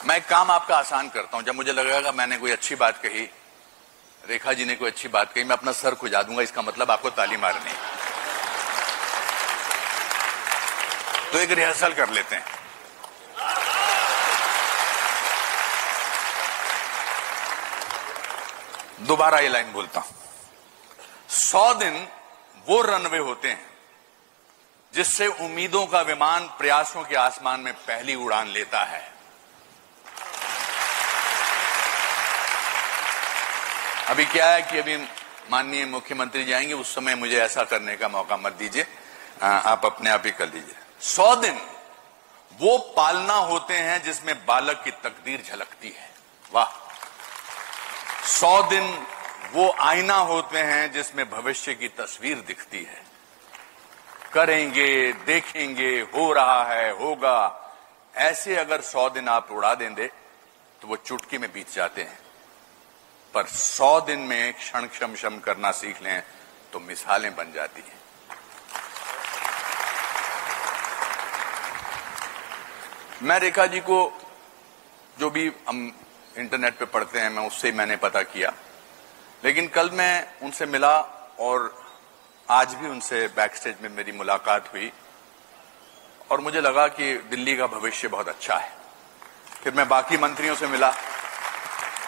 मैं एक काम आपका आसान करता हूं। जब मुझे लगेगा मैंने कोई अच्छी बात कही, रेखा जी ने कोई अच्छी बात कही, मैं अपना सर खुजा दूंगा, इसका मतलब आपको ताली मारनी है। तो एक रिहर्सल कर लेते हैं। दोबारा ये लाइन बोलता हूं। 100 दिन वो रनवे होते हैं जिससे उम्मीदों का विमान प्रयासों के आसमान में पहली उड़ान लेता है। अभी क्या है कि अभी माननीय मुख्यमंत्री जी आएंगे, उस समय मुझे ऐसा करने का मौका मत दीजिए, आप अपने आप ही कर लीजिए। 100 दिन वो पालना होते हैं जिसमें बालक की तकदीर झलकती है। वाह। 100 दिन वो आईना होते हैं जिसमें भविष्य की तस्वीर दिखती है। करेंगे, देखेंगे, हो रहा है, होगा, ऐसे अगर 100 दिन आप उड़ा देंगे तो वो चुटकी में बीत जाते हैं। पर 100 दिन में क्षण क्षम क्षम करना सीख लें तो मिसालें बन जाती हैं। मैं रेखा जी को जो भी हम इंटरनेट पे पढ़ते हैं, मैं उससे मैंने पता किया, लेकिन कल मैं उनसे मिला और आज भी उनसे बैक स्टेज में मेरी मुलाकात हुई और मुझे लगा कि दिल्ली का भविष्य बहुत अच्छा है। फिर मैं बाकी मंत्रियों से मिला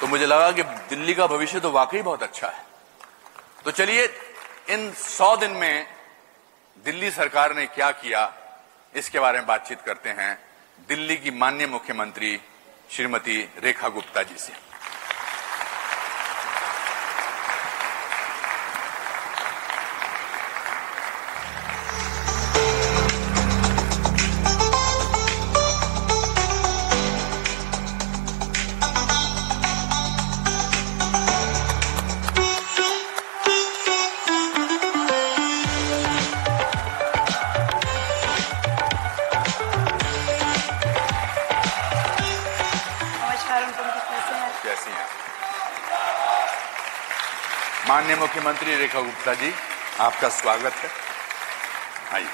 तो मुझे लगा कि दिल्ली का भविष्य तो वाकई बहुत अच्छा है। तो चलिए इन 100 दिन में दिल्ली सरकार ने क्या किया, इसके बारे में बातचीत करते हैं दिल्ली की माननीय मुख्यमंत्री श्रीमती रेखा गुप्ता जी से। माननीय मुख्यमंत्री रेखा गुप्ता जी, आपका स्वागत है। आइए,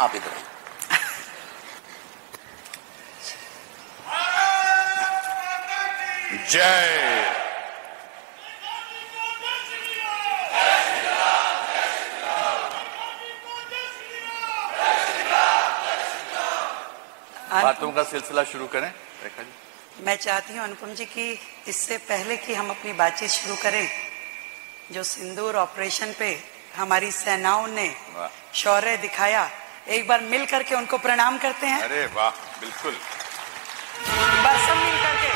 आप इधर आइए। जय। बातों का सिलसिला शुरू करें रेखा जी। मैं चाहती हूं अनुपम जी कि इससे पहले कि हम अपनी बातचीत शुरू करें, जो सिंदूर ऑपरेशन पे हमारी सेनाओं ने शौर्य दिखाया, एक बार मिल करके उनको प्रणाम करते हैं। अरे वाह, बिल्कुल। बस सब मिल करके।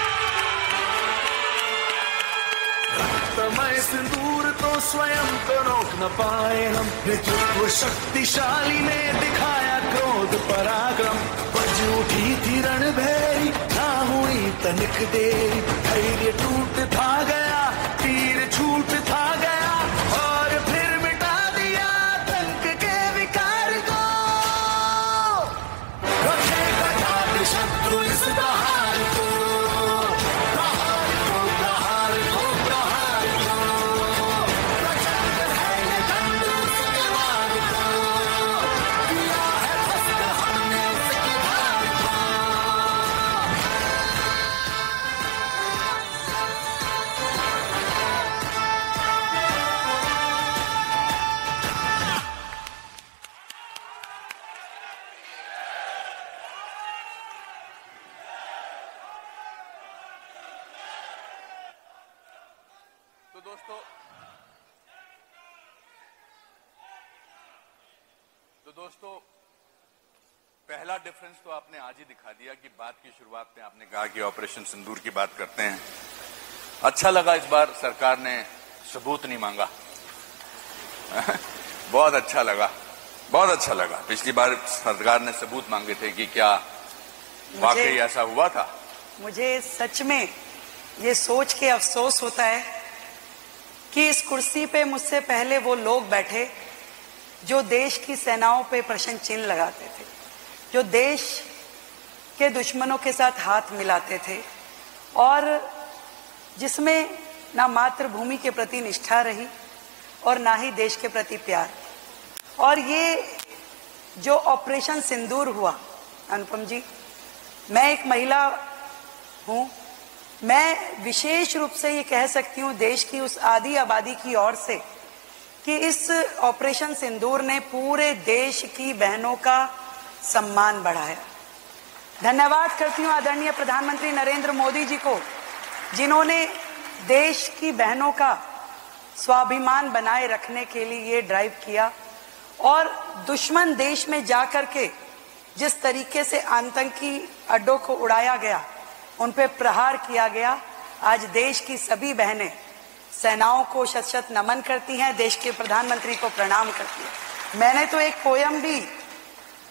रक्तमय सिंदूर तो स्वयं तो रोक न पाए हम, नेतृत्व शक्तिशाली ने दिखाया क्रोध पराक्रम। बज उठी थी रणभेरी, ना हुई तनिक देरी, धैर्य टूट था गया, तीर छूट था गया और फिर मिटा दिया आतंक के विकार को। रखेगा जाति शत्रु इस प्रहार को, प्रहार को, प्रहार को, प्रहार को। प्रचंड है ये दंड उसके वार को, किया है भस्म हमने उसकी धार को। तो दोस्तों पहला डिफरेंस तो आपने आज ही दिखा दिया कि बात की शुरुआत में आपने कहा कि ऑपरेशन सिंदूर की बात करते हैं। अच्छा लगा इस बार सरकार ने सबूत नहीं मांगा। बहुत अच्छा लगा, बहुत अच्छा लगा। पिछली बार सरकार ने सबूत मांगे थे कि क्या वाकई ऐसा हुआ था। मुझे सच में ये सोच के अफसोस होता है कि इस कुर्सी पे मुझसे पहले वो लोग बैठे जो देश की सेनाओं पे प्रश्न चिन्ह लगाते थे, जो देश के दुश्मनों के साथ हाथ मिलाते थे और जिसमें ना मातृभूमि के प्रति निष्ठा रही और ना ही देश के प्रति प्यार। और ये जो ऑपरेशन सिंदूर हुआ अनुपम जी, मैं एक महिला हूं। मैं विशेष रूप से ये कह सकती हूं देश की उस आधी आबादी की ओर से कि इस ऑपरेशन सिंदूर ने पूरे देश की बहनों का सम्मान बढ़ाया। धन्यवाद करती हूं आदरणीय प्रधानमंत्री नरेंद्र मोदी जी को, जिन्होंने देश की बहनों का स्वाभिमान बनाए रखने के लिए ये ड्राइव किया और दुश्मन देश में जाकर के जिस तरीके से आतंकी अड्डों को उड़ाया गया, उन पे प्रहार किया गया। आज देश की सभी बहनें सेनाओं को शत शत नमन करती हैं, देश के प्रधानमंत्री को प्रणाम करती हैं। मैंने तो एक पोयम भी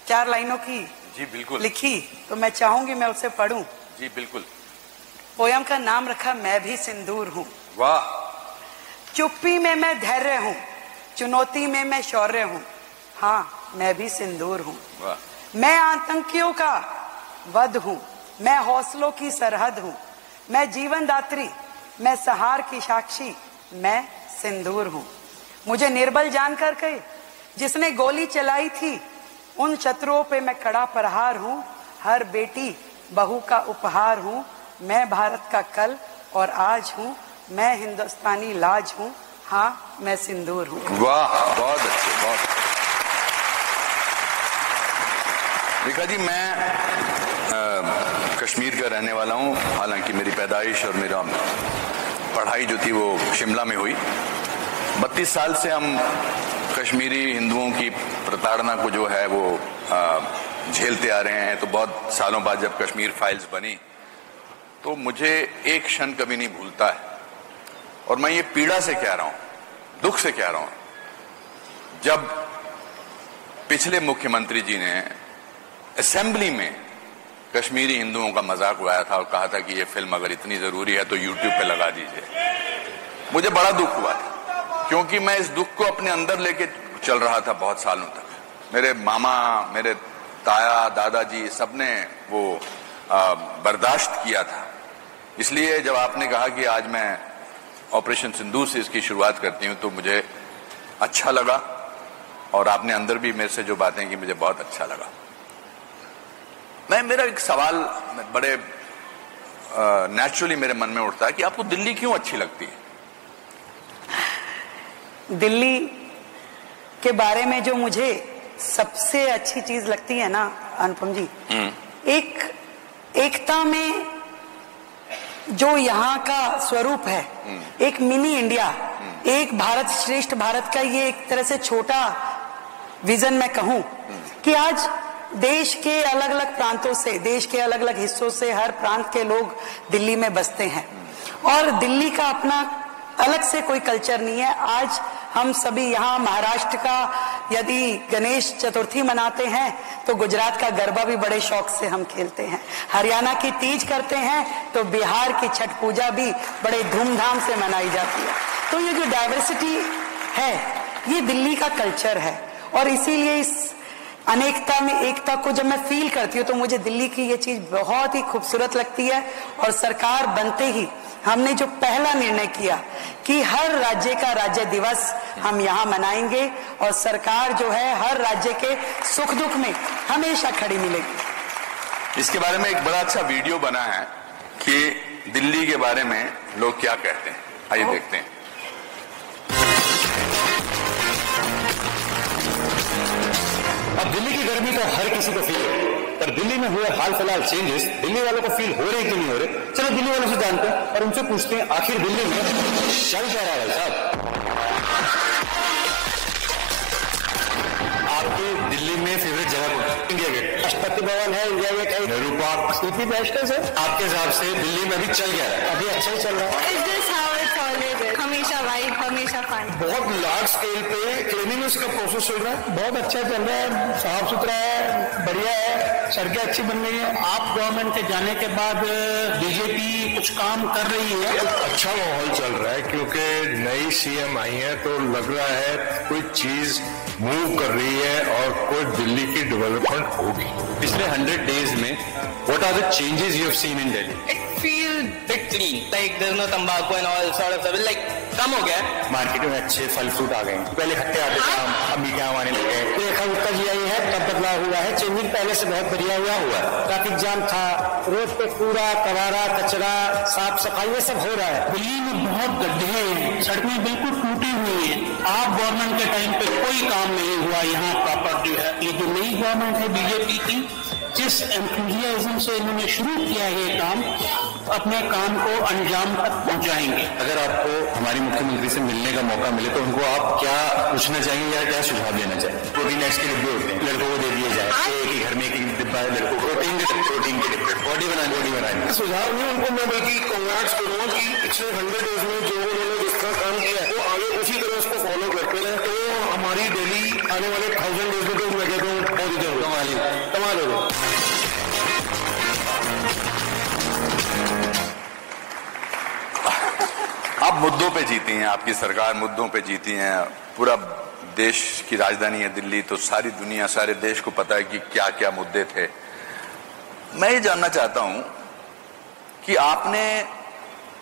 4 लाइनों की जी बिल्कुल लिखी, तो मैं चाहूंगी मैं उसे पढ़ूं। जी बिल्कुल। पोयम का नाम रखा मैं भी सिंदूर हूं। वाह। चुप्पी में मैं धैर्य हूं, चुनौती में मैं शौर्य हूं, हाँ मैं भी सिंदूर हूं। मैं आतंकियों का वध हूं, मैं हौसलों की सरहद हूं, मैं जीवन दात्री, मैं सहार की साक्षी, मैं सिंदूर हूं। मुझे निर्बल जानकर के जिसने गोली चलाई थी, उन शत्रुओं पे मैं कड़ा प्रहार हूं। हर बेटी बहू का उपहार हूं, मैं भारत का कल और आज हूं, मैं हिंदुस्तानी लाज हूं, हाँ मैं सिंदूर हूं। वाह, बहुत अच्छे, बहुत। रेखा जी, मैं कश्मीर का रहने वाला हूं, हालांकि मेरी पैदाइश और मेरा पढ़ाई जो थी वो शिमला में हुई। 32 साल से हम कश्मीरी हिंदुओं की प्रताड़ना को जो है वो झेलते आ रहे हैं। तो बहुत सालों बाद जब कश्मीर फाइल्स बनी तो मुझे एक क्षण कभी नहीं भूलता है, और मैं ये पीड़ा से कह रहा हूं, दुख से कह रहा हूं। जब पिछले मुख्यमंत्री जी ने असेंबली में कश्मीरी हिंदुओं का मजाक उड़ाया था और कहा था कि ये फिल्म अगर इतनी जरूरी है तो यूट्यूब पे लगा दीजिए, मुझे बड़ा दुख हुआ था, क्योंकि मैं इस दुख को अपने अंदर लेके चल रहा था बहुत सालों तक। मेरे मामा, मेरे ताया, दादाजी सबने वो बर्दाश्त किया था। इसलिए जब आपने कहा कि आज मैं ऑपरेशन सिंदूर से इसकी शुरुआत करती हूं तो मुझे अच्छा लगा, और आपने अंदर भी मेरे से जो बातें की मुझे बहुत अच्छा लगा। मेरा एक सवाल बड़े नेचुरली मेरे मन में उठता है कि आपको दिल्ली क्यों अच्छी लगती है? दिल्ली के बारे में जो मुझे सबसे अच्छी चीज लगती है ना अनुपम जी, एकता में जो यहाँ का स्वरूप है, एक मिनी इंडिया, एक भारत श्रेष्ठ भारत का ये एक तरह से छोटा विजन मैं कहूं कि आज देश के अलग अलग प्रांतों से, देश के अलग अलग हिस्सों से हर प्रांत के लोग दिल्ली में बसते हैं, और दिल्ली का अपना अलग से कोई कल्चर नहीं है। आज हम सभी यहाँ महाराष्ट्र का यदि गणेश चतुर्थी मनाते हैं तो गुजरात का गरबा भी बड़े शौक से हम खेलते हैं, हरियाणा की तीज करते हैं तो बिहार की छठ पूजा भी बड़े धूमधाम से मनाई जाती है। तो ये जो डाइवर्सिटी है ये दिल्ली का कल्चर है, और इसीलिए इस अनेकता में एकता को जब मैं फील करती हूँ तो मुझे दिल्ली की ये चीज बहुत ही खूबसूरत लगती है। और सरकार बनते ही हमने जो पहला निर्णय किया कि हर राज्य का राज्य दिवस हम यहाँ मनाएंगे, और सरकार जो है हर राज्य के सुख दुख में हमेशा खड़ी मिलेगी। इसके बारे में एक बड़ा अच्छा वीडियो बना है कि दिल्ली के बारे में लोग क्या कहते हैं, आइए देखते हैं। अब दिल्ली की गर्मी तो हर किसी को फील है, पर दिल्ली में हुए हाल फिलहाल चेंजेस दिल्ली वालों को फील हो रहे कि नहीं हो रहे, चलो दिल्ली वालों से जानते हैं और उनसे पूछते हैं आखिर दिल्ली में चल क्या रहा है। साहब, आपके दिल्ली में फेवरेट जगह कौन है? इंडिया गेट, राष्ट्रपति भवन है, इंडिया गेट है, नेहरू पार्क, स्मृति बेस्ट है। आपके हिसाब से दिल्ली में अभी चल क्या रहा है? अभी अच्छा ही चल रहा है। हमेशा वाइब, हमेशा फाइन। बहुत लार्ज स्केल पे क्लीनिंग का प्रोसेस चल रहा है, बहुत अच्छा चल रहा है, साफ सुथरा है, बढ़िया है, सड़कें अच्छी बन रही है। आप गवर्नमेंट के जाने के बाद बीजेपी कुछ काम कर रही है, अच्छा माहौल चल रहा है क्योंकि नई सीएम आई है तो लग रहा है कोई चीज मूव कर रही है और कोई दिल्ली की डेवलपमेंट होगी। पिछले 100 days में what are the changes you have seen in Delhi? It feels bit clean, like there's no tobacco and all sort of stuff. Like कम हो गया। मार्केट में अच्छे फल फ्रूट आ गए, पहले खट्टे आते थे, अभी क्या आने लगे। देखा उत्तर जी आई है तब बदलाव हुआ है, चेंजिंग पहले से बहुत बढ़िया हुआ है। ट्रैफिक जाम था रोड पे कूड़ा कबाड़ा कचरा साफ सफाई ये सब हो रहा है। दिल्ली में बहुत गड्ढे हैं, सड़कें बिल्कुल टूटी हुई हैं। आप गवर्नमेंट के टाइम पे कोई काम नहीं हुआ यहाँ प्रॉपर जो है। ये जो नई गवर्नमेंट है बीजेपी की, जिस एंथुजियाज्म से इन्होंने शुरू किया है ये काम, अपने काम को अंजाम तक पहुंचाएंगे। अगर आपको हमारी मुख्यमंत्री से मिलने का मौका मिले तो उनको आप क्या पूछना चाहेंगे या क्या सुझाव देना चाहेंगे? प्रोटीन एक्स के डिब्बे होते हैं, लड़कों को दे दिए जाए, एक ही घर में एक डिब्बा है लड़कों को प्रोटीन के डिब्बे, बॉडी बनाने। सुझाव नहीं उनको, मैं बल्कि कांग्रेस करूंगा कि पिछले 100 डेज में जो उन्होंने जिस तरह काम किया है वो आगे उसी तरह उसको फॉलो करते रहे तो हमारी डेली आने वाले 1000 डेज में तो मैं कहता हूँ पॉजिटिव कमाल होगा। आप मुद्दों पे जीती हैं, आपकी सरकार मुद्दों पे जीती हैं। पूरा देश की राजधानी है दिल्ली, तो सारी दुनिया सारे देश को पता है कि क्या क्या मुद्दे थे। मैं ये जानना चाहता हूं कि आपने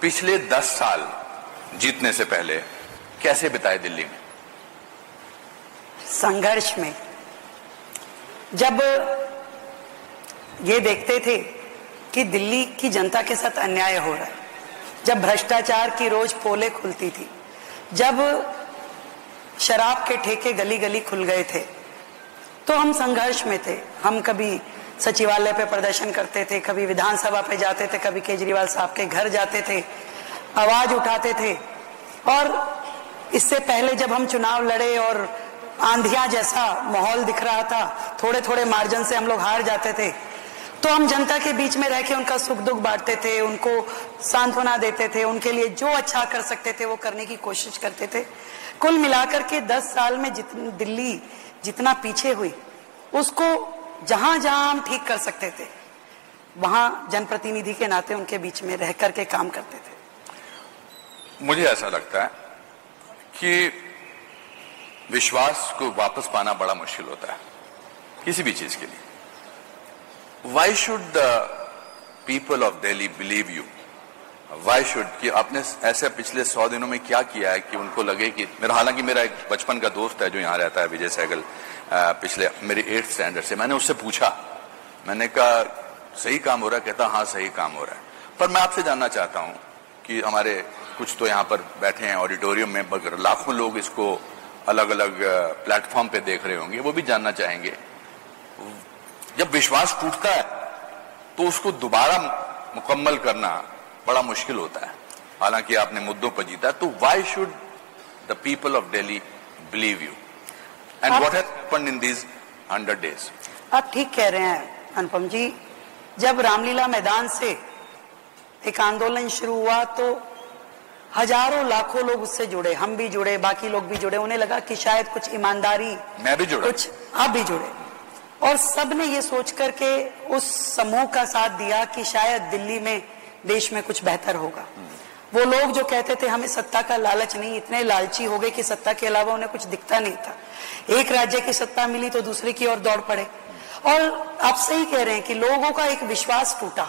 पिछले 10 साल जीतने से पहले कैसे बिताए दिल्ली में? संघर्ष में। जब ये देखते थे कि दिल्ली की जनता के साथ अन्याय हो रहा है, जब भ्रष्टाचार की रोज पोलें खुलती थी, जब शराब के ठेके गली गली खुल गए थे, तो हम संघर्ष में थे। हम कभी सचिवालय पे प्रदर्शन करते थे, कभी विधानसभा पे जाते थे, कभी केजरीवाल साहब के घर जाते थे, आवाज उठाते थे। और इससे पहले जब हम चुनाव लड़े और आंधियां जैसा माहौल दिख रहा था, थोड़े थोड़े मार्जिन से हम लोग हार जाते थे, तो हम जनता के बीच में रह के उनका सुख दुख बांटते थे, उनको सांत्वना देते थे, उनके लिए जो अच्छा कर सकते थे वो करने की कोशिश करते थे। कुल मिलाकर के 10 साल में दिल्ली जितना पीछे हुई, उसको जहां जहां हम ठीक कर सकते थे वहां जनप्रतिनिधि के नाते उनके बीच में रह करके काम करते थे। मुझे ऐसा लगता है कि विश्वास को वापस पाना बड़ा मुश्किल होता है किसी भी चीज के लिए। Why should the people of Delhi believe you? Why should कि आपने ऐसे पिछले 100 दिनों में क्या किया है कि उनको लगे कि हालांकि मेरा एक बचपन का दोस्त है जो यहाँ रहता है, विजय सहगल, पिछले मेरी 8th स्टैंडर्ड से, मैंने उससे पूछा, मैंने कहा सही काम हो रहा है? कहता हाँ सही काम हो रहा है। पर मैं आपसे जानना चाहता हूँ कि हमारे कुछ तो यहाँ पर बैठे हैं ऑडिटोरियम में, मगर लाखों लोग इसको अलग अलग प्लेटफॉर्म पे देख रहे होंगे, वो भी जानना चाहेंगे, जब विश्वास टूटता है तो उसको दोबारा मुकम्मल करना बड़ा मुश्किल होता है। हालांकि आपने मुद्दों पर जीता, तो why should the people of Delhi believe you and what has happened in these 100 days? आप ठीक कह रहे हैं अनुपम जी। जब रामलीला मैदान से एक आंदोलन शुरू हुआ तो हजारों लाखों लोग उससे जुड़े, हम भी जुड़े, बाकी लोग भी जुड़े। उन्हें लगा कि शायद कुछ ईमानदारी, मैं भी जुड़ा, कुछ आप भी जुड़े, और सबने ये सोच करके उस समूह का साथ दिया कि शायद दिल्ली में, देश में कुछ बेहतर होगा। वो लोग जो कहते थे हमें सत्ता का लालच नहीं, इतने लालची हो गए कि सत्ता के अलावा उन्हें कुछ दिखता नहीं था। एक राज्य की सत्ता मिली तो दूसरे की ओर दौड़ पड़े। और आप सही कह रहे हैं कि लोगों का एक विश्वास टूटा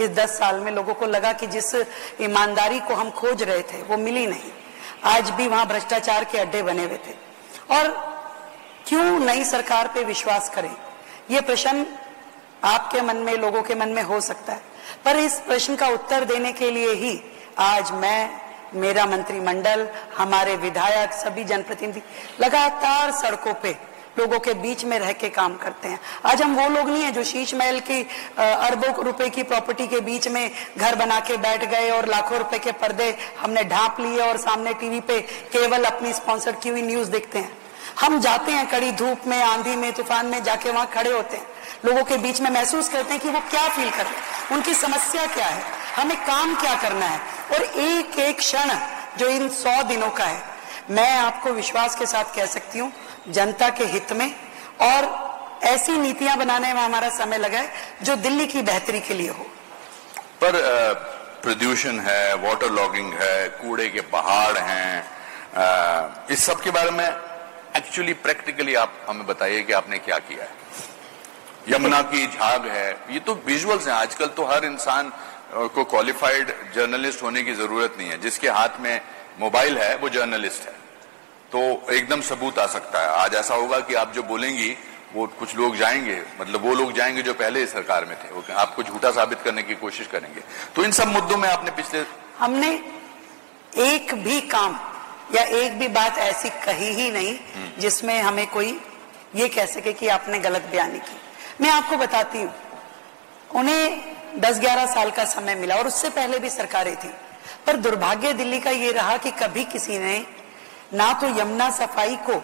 इस 10 साल में। लोगों को लगा कि जिस ईमानदारी को हम खोज रहे थे वो मिली नहीं, आज भी वहां भ्रष्टाचार के अड्डे बने हुए थे। और क्यों नई सरकार पे विश्वास करें, ये प्रश्न आपके मन में, लोगों के मन में हो सकता है, पर इस प्रश्न का उत्तर देने के लिए ही आज मैं, मेरा मंत्रिमंडल, हमारे विधायक, सभी जनप्रतिनिधि लगातार सड़कों पे लोगों के बीच में रह के काम करते हैं। आज हम वो लोग नहीं है जो शीश महल की अरबों रुपए की प्रॉपर्टी के बीच में घर बना के बैठ गए और लाखों रुपए के पर्दे हमने ढांप लिए और सामने टीवी पे केवल अपनी स्पॉन्सर्ड की हुई न्यूज देखते हैं। हम जाते हैं कड़ी धूप में, आंधी में, तूफान में, जाके वहां खड़े होते हैं, लोगों के बीच में महसूस करते हैं कि वो क्या फील कर रहे हैं, उनकी समस्या क्या है, हमें काम क्या करना है। और एक एक क्षण जो इन 100 दिनों का है, मैं आपको विश्वास के साथ कह सकती हूँ जनता के हित में, और ऐसी नीतियां बनाने में हमारा समय लगा है जो दिल्ली की बेहतरी के लिए हो। पर प्रदूषण है, वाटर लॉगिंग है, कूड़े के पहाड़ हैं, इस सब के बारे में एक्चुअली प्रैक्टिकली आप हमें बताइए कि आपने क्या किया है। यमुना की झाग है, ये तो विजुअल्स हैं। आजकल तो हर इंसान को क्वालिफाइड जर्नलिस्ट होने की जरूरत नहीं है, जिसके हाथ में मोबाइल है वो जर्नलिस्ट है, तो एकदम सबूत आ सकता है। आज ऐसा होगा कि आप जो बोलेंगी वो कुछ लोग जाएंगे, मतलब वो लोग जाएंगे जो पहले सरकार में थे, वो आपको झूठा साबित करने की कोशिश करेंगे। तो इन सब मुद्दों में आपने पिछले हमने एक भी काम या एक भी बात ऐसी कही ही नहीं जिसमें हमें कोई ये कह सके कि आपने गलत बयानी की। मैं आपको बताती हूँ, उन्हें 10-11 साल का समय मिला और उससे पहले भी सरकारें थी, पर दुर्भाग्य दिल्ली का ये रहा कि कभी किसी ने ना तो यमुना सफाई को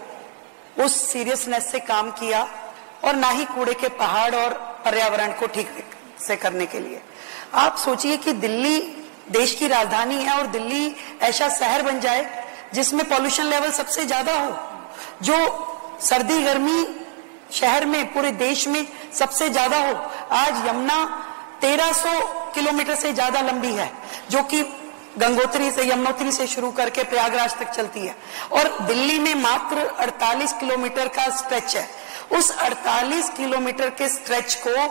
उस सीरियसनेस से काम किया और ना ही कूड़े के पहाड़ और पर्यावरण को ठीक से करने के लिए। आप सोचिए कि दिल्ली देश की राजधानी है और दिल्ली ऐसा शहर बन जाए जिसमें पॉल्यूशन लेवल सबसे ज्यादा हो, जो सर्दी गर्मी शहर में पूरे देश में सबसे ज्यादा हो। आज यमुना 1300 किलोमीटर से ज्यादा लंबी है, जो कि गंगोत्री से यमुनोत्री से शुरू करके प्रयागराज तक चलती है, और दिल्ली में मात्र 48 किलोमीटर का स्ट्रेच है। उस 48 किलोमीटर के स्ट्रेच को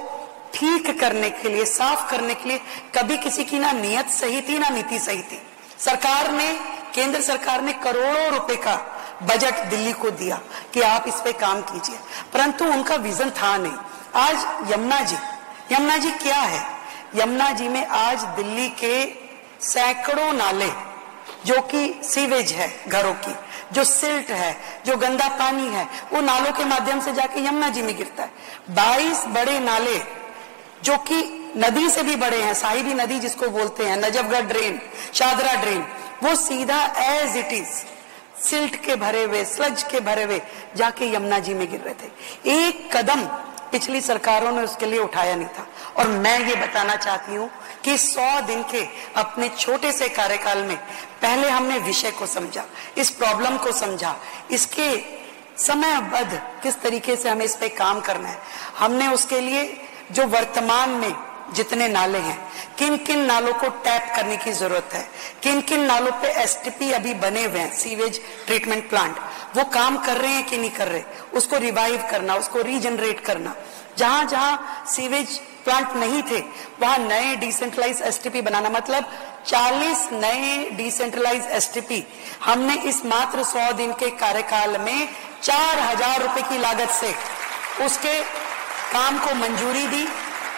ठीक करने के लिए, साफ करने के लिए कभी किसी की ना नियत सही थी ना नीति सही थी। सरकार ने, केंद्र सरकार ने करोड़ों रुपए का बजट दिल्ली को दिया कि आप इस पे काम कीजिए, परंतु उनका विजन था नहीं। आज यमुना जी क्या है? यमुना जी में आज दिल्ली के सैकड़ों नाले, जो कि सीवेज है घरों की, जो सिल्ट है, जो गंदा पानी है, वो नालों के माध्यम से जाके यमुना जी में गिरता है। 22 बड़े नाले जो कि नदी से भी बड़े हैं, साहिबी नदी जिसको बोलते हैं, नजफगढ़ ड्रेन, शादरा ड्रेन, वो सीधा एज इट इज सिल्ट के भरे हुए, स्लज के भरे हुए जाके यमुना जी में गिर रहे थे। एक कदम पिछली सरकारों ने उसके लिए उठाया नहीं था। और मैं ये बताना चाहती हूँ कि 100 दिन के अपने छोटे से कार्यकाल में पहले हमने विषय को समझा, इस प्रॉब्लम को समझा, इसके समयबद्ध किस तरीके से हमें इस पे काम करना है। हमने उसके लिए जो वर्तमान में जितने नाले हैं, किन किन नालों को टैप करने की जरूरत है, किन किन नालों पे एसटीपी अभी बने हुए हैं, सीवेज ट्रीटमेंट प्लांट, वो काम कर रहे हैं कि नहीं कर रहे, उसको रिवाइव करना, उसको रीजनरेट करना। जहां जहां सीवेज प्लांट नहीं थे वहां नए डिसेंट्रलाइज एसटीपी बनाना, मतलब 40 नए डिसेंट्रलाइज एसटीपी हमने इस मात्र 100 दिन के कार्यकाल में 4000 रुपए की लागत से उसके काम को मंजूरी दी।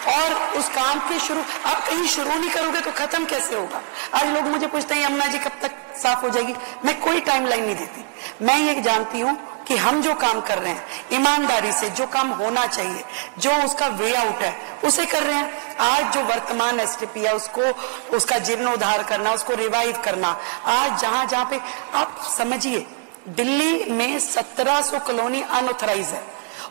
और उस काम के शुरू, आप कहीं शुरू नहीं करोगे तो खत्म कैसे होगा? आज लोग मुझे पूछते हैं यमुना जी कब तक साफ हो जाएगी? मैं कोई टाइमलाइन नहीं देती। मैं ये जानती हूँ कि हम जो काम कर रहे हैं ईमानदारी से, जो काम होना चाहिए, जो उसका वे आउट है, उसे कर रहे हैं। आज जो वर्तमान एसटीपी है उसको, उसका जीर्णोद्धार करना, उसको रिवाइव करना। आज जहां जहां पे आप समझिए, दिल्ली में 1700 कॉलोनी अनऑथराइज है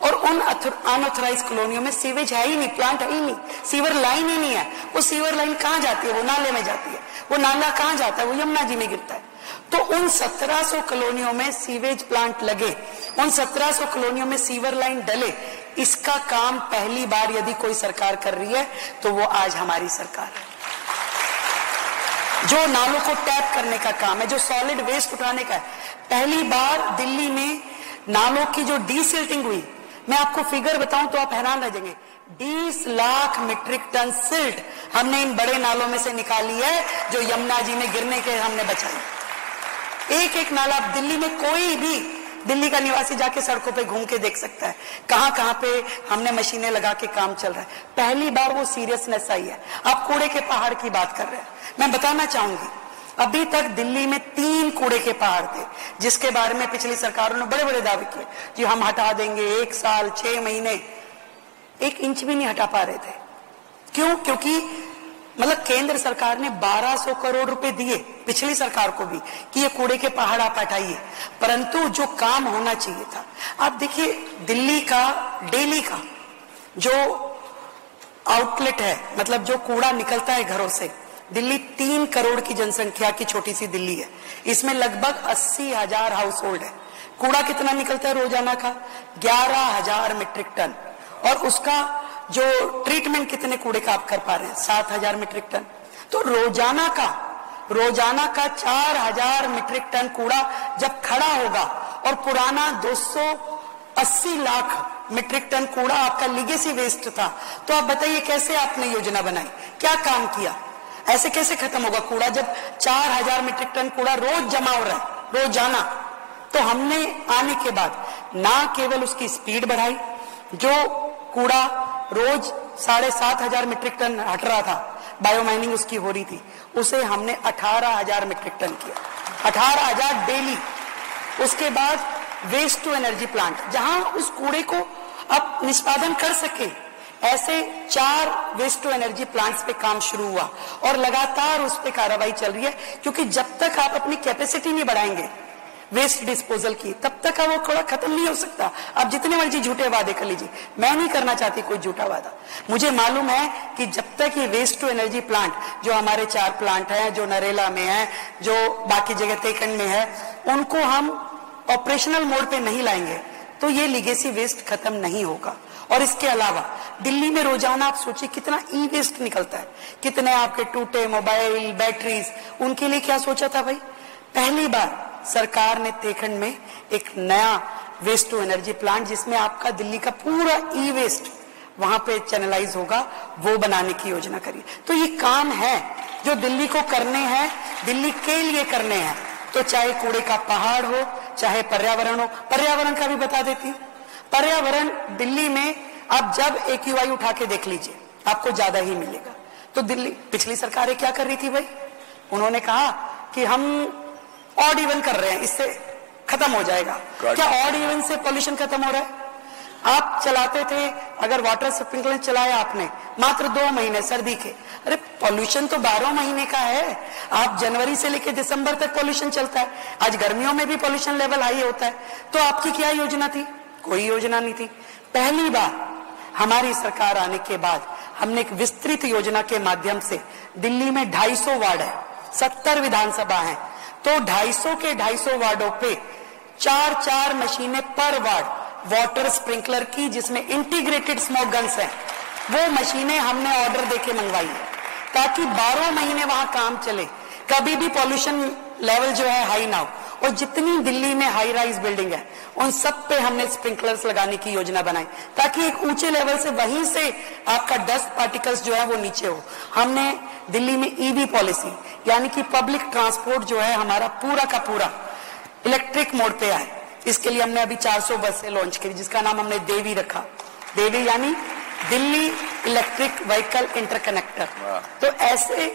और उन अनऑथराइज कॉलोनियों में सीवेज है ही नहीं, प्लांट है ही नहीं, सीवर लाइन ही नहीं है। वो सीवर लाइन कहाँ जाती है? वो नाले में जाती है। वो नाला कहाँ जाता है? वो यमुना जी में गिरता है। तो उन 1700 कॉलोनियों में सीवेज प्लांट लगे, उन 1700 कॉलोनियों में सीवर लाइन डले, इसका काम पहली बार यदि कोई सरकार कर रही है तो वो आज हमारी सरकार है। जो नालों को टैप करने का काम है, जो सॉलिड वेस्ट उठाने का है, पहली बार दिल्ली में नालों की जो डीसिल्टिंग हुई, मैं आपको फिगर बताऊं तो आप हैरान रह जाएंगे। 20 लाख मीट्रिक टन सिल्ट हमने इन बड़े नालों में से निकाली है, जो यमुना जी में गिरने के हमने बचाई। एक एक नाला दिल्ली में कोई भी दिल्ली का निवासी जाके सड़कों पे घूम के देख सकता है कहां कहां पे हमने मशीनें लगा के काम चल रहा है। पहली बार वो सीरियसनेस आई है। आप कूड़े के पहाड़ की बात कर रहे हैं, मैं बताना चाहूंगी अभी तक दिल्ली में 3 कूड़े के पहाड़ थे, जिसके बारे में पिछली सरकारों ने बड़े बड़े दावे किए कि हम हटा देंगे, 1 साल 6 महीने, 1 इंच भी नहीं हटा पा रहे थे। क्यों? क्योंकि मतलब केंद्र सरकार ने 1200 करोड़ रुपए दिए पिछली सरकार को भी कि ये कूड़े के पहाड़ आप हटाइए, परंतु जो काम होना चाहिए था, आप देखिए दिल्ली का डेली का जो आउटलेट है, मतलब जो कूड़ा निकलता है घरों से, दिल्ली 3 करोड़ की जनसंख्या की छोटी सी दिल्ली है, इसमें लगभग 80,000 हाउस होल्ड है। कूड़ा कितना निकलता है रोजाना का? 11,000 मीट्रिक टन। और उसका जो ट्रीटमेंट कितने कूड़े का आप कर पा रहे हैं? 7,000 मीट्रिक टन। तो रोजाना का 4,000 मीट्रिक टन कूड़ा जब खड़ा होगा और पुराना 280 लाख मीट्रिक टन कूड़ा आपका लिगेसी वेस्ट था, तो आप बताइए कैसे आपने योजना बनाई, क्या काम किया? ऐसे कैसे खत्म होगा कूड़ा जब 4,000 मीट्रिक टन कूड़ा रोज जमा हो रहा है, रोजाना? तो हमने आने के बाद ना केवल उसकी स्पीड बढ़ाई, जो कूड़ा रोज 7,500 मीट्रिक टन हट रहा था, बायोमाइनिंग उसकी हो रही थी, उसे हमने 18,000 मीट्रिक टन किया, 18,000 डेली। उसके बाद वेस्ट टू एनर्जी प्लांट, जहां उस कूड़े को अब निष्पादन कर सके, ऐसे 4 वेस्ट टू एनर्जी प्लांट्स पे काम शुरू हुआ और लगातार उस पे कार्रवाई चल रही है, क्योंकि जब तक आप अपनी कैपेसिटी नहीं बढ़ाएंगे वेस्ट डिस्पोजल की, तब तक वो कूड़ा खत्म नहीं हो सकता। आप जितने मर्जी झूठे वादे कर लीजिए, मैं नहीं करना चाहती कोई झूठा वादा। मुझे मालूम है कि जब तक ये वेस्ट टू एनर्जी प्लांट, जो हमारे 4 प्लांट हैं, जो नरेला में है, जो बाकी जगह तेकन में है, उनको हम ऑपरेशनल मोड पे नहीं लाएंगे तो ये लीगेसी वेस्ट खत्म नहीं होगा। और इसके अलावा दिल्ली में रोजाना आप सोचिए कितना ई वेस्ट निकलता है, कितने आपके टूटे मोबाइल, बैटरीज, उनके लिए क्या सोचा था भाई? पहली बार सरकार ने तेखंड में एक नया वेस्ट टू एनर्जी प्लांट, जिसमें आपका दिल्ली का पूरा ई वेस्ट वहां पे चैनलाइज होगा, वो बनाने की योजना करी। तो ये काम है जो दिल्ली को करने हैं, दिल्ली के लिए करने हैं। तो चाहे कूड़े का पहाड़ हो, चाहे पर्यावरण हो, पर्यावरण का भी बता देती हूँ। पर्यावरण दिल्ली में आप जब AQI उठा के देख लीजिए, आपको ज्यादा ही मिलेगा। तो दिल्ली, पिछली सरकारें क्या कर रही थी भाई? उन्होंने कहा कि हम ऑड इवन कर रहे हैं, इससे खत्म हो जाएगा। क्या ऑड इवन से पॉल्यूशन खत्म हो रहा है? आप चलाते थे, अगर वाटर स्प्रिंकलर चलाया आपने मात्र 2 महीने सर्दी के, अरे पॉल्यूशन तो 12 महीने का है। आप जनवरी से लेकर दिसंबर तक पॉल्यूशन चलता है। आज गर्मियों में भी पॉल्यूशन लेवल हाई होता है। तो आपकी क्या योजना थी? कोई योजना नहीं थी। पहली बार हमारी सरकार आने के बाद हमने एक विस्तृत योजना के माध्यम से, दिल्ली में 250 वार्ड है, 70 विधानसभा है, तो 250 के 250 वार्डों पे 4-4 मशीनें पर वार्ड वाटर स्प्रिंकलर की, जिसमें इंटीग्रेटेड स्मोक गन्स है, वो मशीनें हमने ऑर्डर देके मंगवाई है, ताकि 12 महीने वहां काम चले, कभी भी पॉल्यूशन लेवल जो है हाई ना हो। और जितनी दिल्ली में हाई राइज बिल्डिंग है, उन सब पे हमने स्प्रिंकलर्स लगाने की योजना बनाई, ताकि एक ऊंचे लेवल से वहीं से आपका डस्ट पार्टिकल्स जो है वो नीचे हो। हमने दिल्ली में EV पॉलिसी, यानी कि पब्लिक ट्रांसपोर्ट जो है हमारा पूरा का पूरा इलेक्ट्रिक मोड पे आए। इसके लिए हमने अभी 400 बसें लॉन्च करी, जिसका नाम हमने देवी रखा। देवी यानी दिल्ली इलेक्ट्रिक व्हीकल इंटरकनेक्टर। तो ऐसे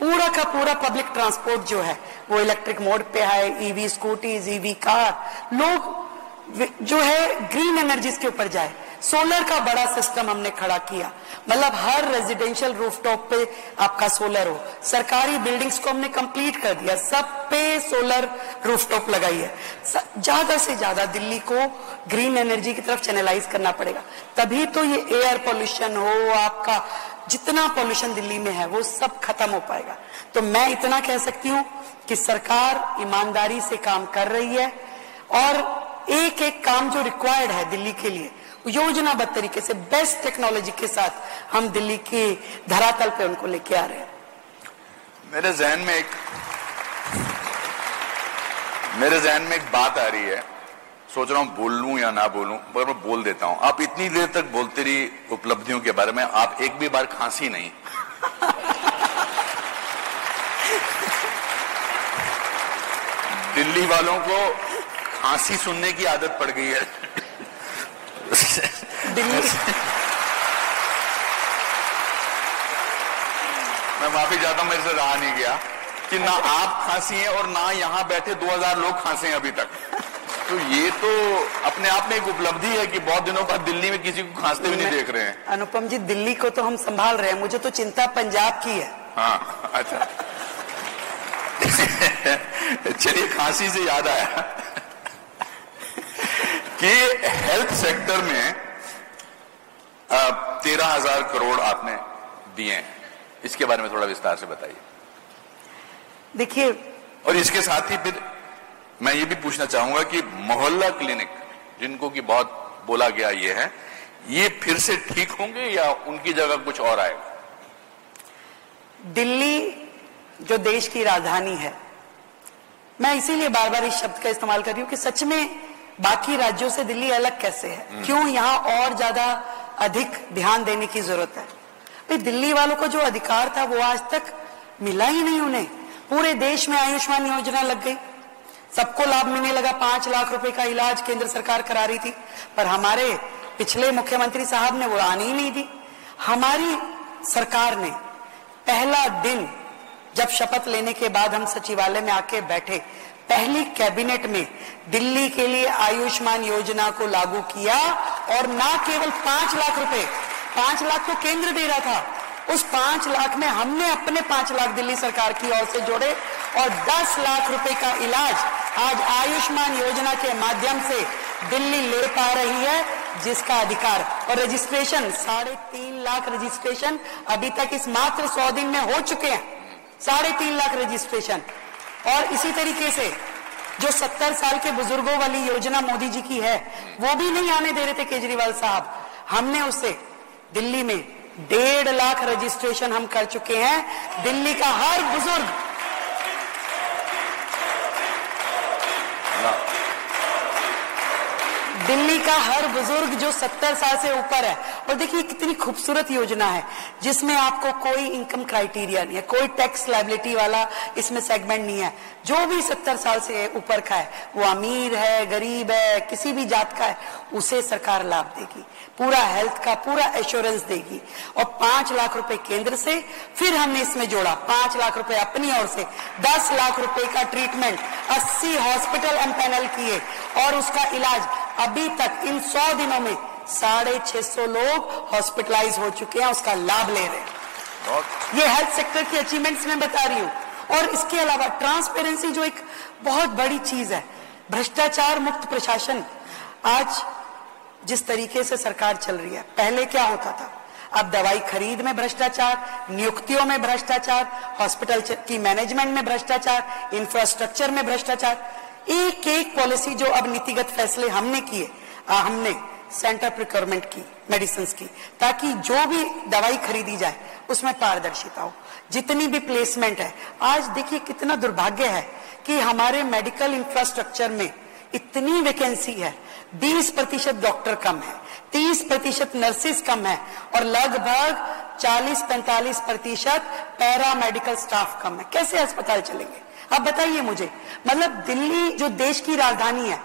पूरा का पूरा पब्लिक ट्रांसपोर्ट जो है वो इलेक्ट्रिक मोड पे है। EV स्कूटीज, EV कार, लोग जो है ग्रीन एनर्जीज के ऊपर जाए। सोलर का बड़ा सिस्टम हमने खड़ा किया, मतलब हर रेजिडेंशियल रूफटॉप पे आपका सोलर हो। सरकारी बिल्डिंग्स को हमने कंप्लीट कर दिया, सब पे सोलर रूफटॉप लगाई है। ज्यादा से ज्यादा दिल्ली को ग्रीन एनर्जी की तरफ चैनलाइज करना पड़ेगा, तभी तो ये एयर पोल्यूशन हो, आपका जितना पोल्यूशन दिल्ली में है वो सब खत्म हो पाएगा। तो मैं इतना कह सकती हूँ कि सरकार ईमानदारी से काम कर रही है, और एक एक काम जो रिक्वायर्ड है दिल्ली के लिए, योजनाबद्ध तरीके से बेस्ट टेक्नोलॉजी के साथ हम दिल्ली के धरातल पे उनको लेके आ रहे हैं। मेरे जहन में एक बात आ रही है, सोच रहा हूं बोल लूं या ना बोलूं, पर मैं बोल देता हूं। आप इतनी देर तक बोलते रही उपलब्धियों के बारे में, आप एक भी बार खांसी नहीं। दिल्ली वालों को खांसी सुनने की आदत पड़ गई है। मैं माफी चाहता हूं, मेरे से रहा नहीं गया कि ना आप खांसी हैं और ना यहां बैठे 2000 लोग खांसे हैं अभी तक। तो ये तो अपने आप में एक उपलब्धि है कि बहुत दिनों बाद दिल्ली में किसी को खांसते भी नहीं देख रहे हैं। अनुपम जी, दिल्ली को तो हम संभाल रहे हैं, मुझे तो चिंता पंजाब की है। हाँ, अच्छा। चलिए, खांसी से याद आया कि हेल्थ सेक्टर में 13,000 करोड़ आपने दिए हैं, इसके बारे में थोड़ा विस्तार से बताइए। देखिए, और इसके साथ ही फिर मैं ये भी पूछना चाहूंगा कि मोहल्ला क्लिनिक, जिनको कि बहुत बोला गया ये है, ये फिर से ठीक होंगे या उनकी जगह कुछ और आएगा? दिल्ली जो देश की राजधानी है, मैं इसीलिए बार बार इस शब्द का इस्तेमाल कर रही हूं कि सच में बाकी राज्यों से दिल्ली अलग कैसे है, क्यों यहां और ज्यादा अधिक ध्यान देने की जरूरत है। भाई, दिल्ली वालों को जो अधिकार था वो आज तक मिला ही नहीं उन्हें। पूरे देश में आयुष्मान योजना लग गई, सबको लाभ मिलने लगा, 5 लाख रुपए का इलाज केंद्र सरकार करा रही थी, पर हमारे पिछले मुख्यमंत्री साहब ने वो आने ही नहीं दी। हमारी सरकार ने पहला दिन जब शपथ लेने के बाद हम सचिवालय में आके बैठे, पहली कैबिनेट में दिल्ली के लिए आयुष्मान योजना को लागू किया और ना केवल 5 लाख रुपए, 5 लाख तो केंद्र दे रहा था, उस 5 लाख में हमने अपने 5 लाख दिल्ली सरकार की ओर से जोड़े और 10 लाख रुपए का इलाज आज आयुष्मान योजना के माध्यम से दिल्ली ले पा रही है, जिसका अधिकार और रजिस्ट्रेशन 3.5 लाख रजिस्ट्रेशन अभी तक इस मात्र 100 दिन में हो चुके हैं, 3.5 लाख रजिस्ट्रेशन। और इसी तरीके से जो 70 साल के बुजुर्गों वाली योजना मोदी जी की है, वो भी नहीं आने दे रहे थे केजरीवाल साहब, हमने उससे दिल्ली में 1.5 लाख रजिस्ट्रेशन हम कर चुके हैं। दिल्ली का हर बुजुर्ग जो 70 साल से ऊपर है, और देखिए कितनी खूबसूरत योजना है जिसमें आपको कोई इनकम क्राइटेरिया नहीं है, कोई टैक्स लायबिलिटी वाला इसमें सेगमेंट नहीं है। जो भी 70 साल से ऊपर का है, वो अमीर है, गरीब है, किसी भी जात का है, उसे सरकार लाभ देगी, पूरा हेल्थ का पूरा एश्योरेंस देगी। और 5 लाख रुपए केंद्र से, फिर हमने इसमें जोड़ा 5 लाख रुपए अपनी ओर से, 10 लाख रुपए का ट्रीटमेंट, 80 हॉस्पिटल एम्पैनल किए और उसका इलाज अभी तक इन 100 दिनों में 650 लोग हॉस्पिटलाइज हो चुके हैं, उसका लाभ ले रहे हैं। ये हेल्थ सेक्टर की अचीवमेंट्स मैं बता रही हूं। और इसके अलावा ट्रांसपेरेंसी जो एक बहुत बड़ी चीज है, भ्रष्टाचार मुक्त प्रशासन। आज जिस तरीके से सरकार चल रही है, पहले क्या होता था, अब दवाई खरीद में भ्रष्टाचार, नियुक्तियों में भ्रष्टाचार, हॉस्पिटल की मैनेजमेंट में भ्रष्टाचार, इंफ्रास्ट्रक्चर में भ्रष्टाचार, एक एक पॉलिसी जो अब नीतिगत फैसले हमने किए, हमने सेंटर प्रोक्योरमेंट की मेडिसिन की, ताकि जो भी दवाई खरीदी जाए उसमें पारदर्शिता हो, जितनी भी प्लेसमेंट है। आज देखिए कितना दुर्भाग्य है कि हमारे मेडिकल इंफ्रास्ट्रक्चर में इतनी वैकेंसी है, 20% डॉक्टर कम है, 30% नर्सिस कम है और लगभग 40-45% पैरामेडिकल स्टाफ कम है। कैसे अस्पताल चलेंगे आप बताइए मुझे। मतलब दिल्ली जो देश की राजधानी है,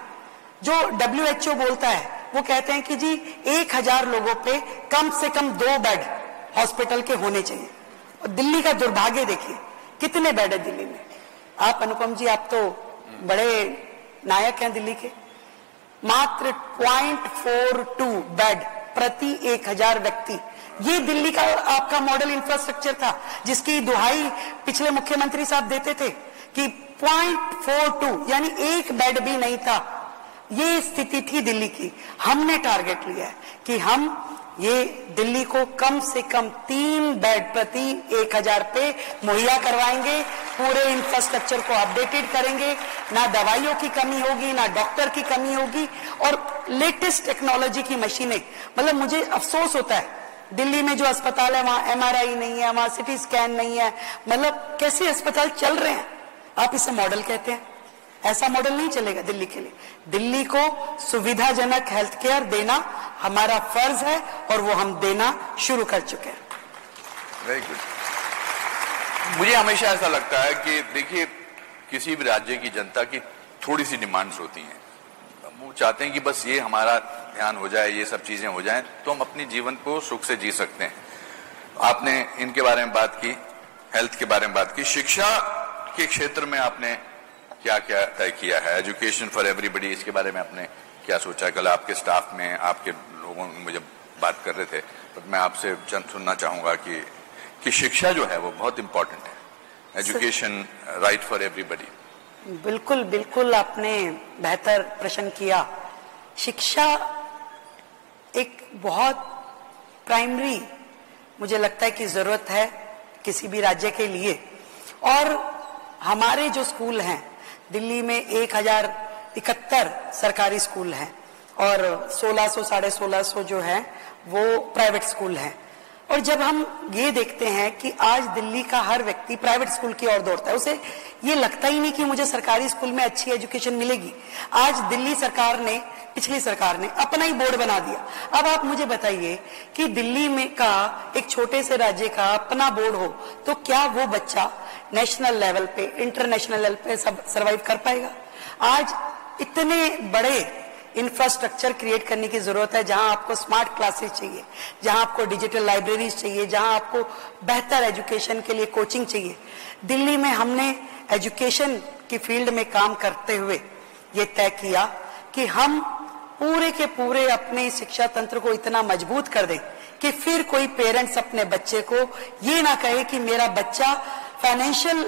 जो WHO बोलता है, वो कहते हैं कि जी 1000 लोगों पे कम से कम 2 बेड हॉस्पिटल के होने चाहिए। और दिल्ली का दुर्भाग्य देखिए, कितने बेड है दिल्ली में। आप अनुपम जी, आप तो बड़े नायक हैं दिल्ली के, मात्र 0.42 बेड प्रति 1000 व्यक्ति। ये दिल्ली का आपका मॉडल इंफ्रास्ट्रक्चर था, जिसकी दुहाई पिछले मुख्यमंत्री साहब देते थे कि 0.42 यानी 1 बेड भी नहीं था। ये स्थिति थी दिल्ली की। हमने टारगेट लिया है कि हम ये दिल्ली को कम से कम 3 बेड प्रति 1000 पे मुहैया करवाएंगे, पूरे इंफ्रास्ट्रक्चर को अपडेटेड करेंगे, ना दवाइयों की कमी होगी, ना डॉक्टर की कमी होगी, और लेटेस्ट टेक्नोलॉजी की मशीनें। मतलब मुझे अफसोस होता है, दिल्ली में जो अस्पताल है वहां MRI नहीं है, वहां CT स्कैन नहीं है। मतलब कैसे अस्पताल चल रहे हैं, आप इसे मॉडल कहते हैं। ऐसा मॉडल नहीं चलेगा दिल्ली के लिए। दिल्ली को सुविधाजनक हेल्थ केयर देना हमारा फर्ज है और वो हम देना शुरू कर चुके हैं। Very good. मुझे हमेशा ऐसा लगता है कि देखिए, किसी भी राज्य की जनता की थोड़ी सी डिमांड्स होती हैं। वो चाहते हैं कि बस ये हमारा ध्यान हो जाए, ये सब चीजें हो जाएं, तो हम अपने जीवन को सुख से जी सकते हैं। आपने इनके बारे में बात की, हेल्थ के बारे में बात की, शिक्षा के क्षेत्र में आपने क्या क्या तय किया है, एजुकेशन फॉर एवरीबडी, इसके बारे में आपने क्या सोचा है? कल आपके स्टाफ में आपके लोगों मुझे बात कर रहे थे, तो मैं आपसे सुनना चाहूंगा कि शिक्षा जो है वो बहुत इंपॉर्टेंट है, एजुकेशन राइट फॉर एवरीबडी। बिल्कुल बिल्कुल, आपने बेहतर प्रश्न किया। शिक्षा एक बहुत प्राइमरी मुझे लगता है कि जरूरत है किसी भी राज्य के लिए। और हमारे जो स्कूल हैं दिल्ली में 1071 सरकारी स्कूल हैं और 1600 1650 जो है वो प्राइवेट स्कूल हैं। और जब हम ये देखते हैं कि आज दिल्ली का हर व्यक्ति प्राइवेट स्कूल की ओर दौड़ता है, उसे ये लगता ही नहीं कि मुझे सरकारी स्कूल में अच्छी एजुकेशन मिलेगी। आज दिल्ली सरकार ने, पिछली सरकार ने अपना ही बोर्ड बना दिया। अब आप मुझे बताइए कि दिल्ली में का एक छोटे से राज्य का अपना बोर्ड हो तो क्या वो बच्चा नेशनल लेवल पे, इंटरनेशनल लेवल पे सब सर्वाइव कर पाएगा? आज इतने बड़े इंफ्रास्ट्रक्चर क्रिएट करने की जरूरत है, जहां आपको स्मार्ट क्लासेस चाहिए, जहां आपको डिजिटल लाइब्रेरीज चाहिए, जहां आपको बेहतर एजुकेशन के लिए कोचिंग चाहिए। दिल्ली में हमने एजुकेशन की फील्ड में काम करते हुए ये तय किया कि हम पूरे के पूरे अपने शिक्षा तंत्र को इतना मजबूत कर दें कि फिर कोई पेरेंट्स अपने बच्चे को ये ना कहे कि मेरा बच्चा फाइनेंशियल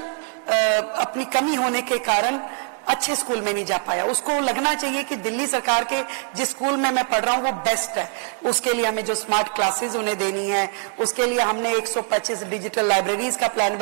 अपनी कमी होने के कारण अच्छे स्कूल में नहीं जा पाया। उसको लगना चाहिए कि दिल्ली सरकार के जिस स्कूल में मैं पढ़ रहा हूँ वो बेस्ट है। उसके लिए हमें जो स्मार्ट क्लासेस उन्हें देनी है, उसके लिए हमने 125 डिजिटल लाइब्रेरीज का प्लान